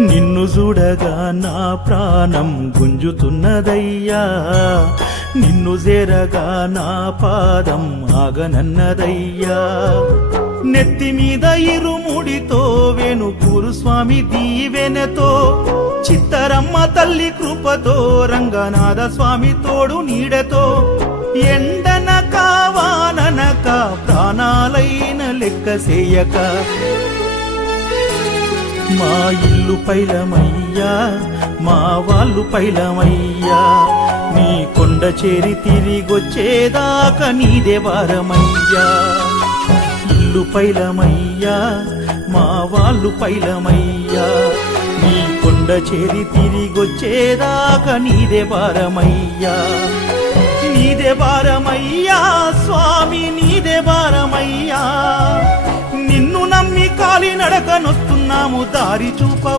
నిన్ను చూడగా నా ప్రాణం గుంజుతున్నదయ్యా, నిన్ను చేరగా నా పాదం ఆగనన్నదయ్యా. నెత్తి మీద ఇరుముడితో వేణుకూరు స్వామి దీవెనతో, చిత్తరమ్మ తల్లి కృపతో, రంగనాథ స్వామి తోడు నీడతో, ఎండనక వాననక ప్రాణాలైన లెక్క చేయక మా ఇల్లు పైలమయ్యా, మా వాళ్ళు పైలమయ్యా. నీ కొండ చేరి తిరిగొచ్చేదాకా నీదే వారమయ్యా. ఇల్లు పైలమయ్యా, మా వాళ్ళు పైలమయ్యా. నీ కొండ చేరి తిరిగొచ్చేదాకా నీదే వారమయ్యా. నీదే భారమయ్యా స్వామి, నీదే భారమయ్యా. నిన్ను నమ్మి కాలి నడకనొస్తున్నాము, దారి చూప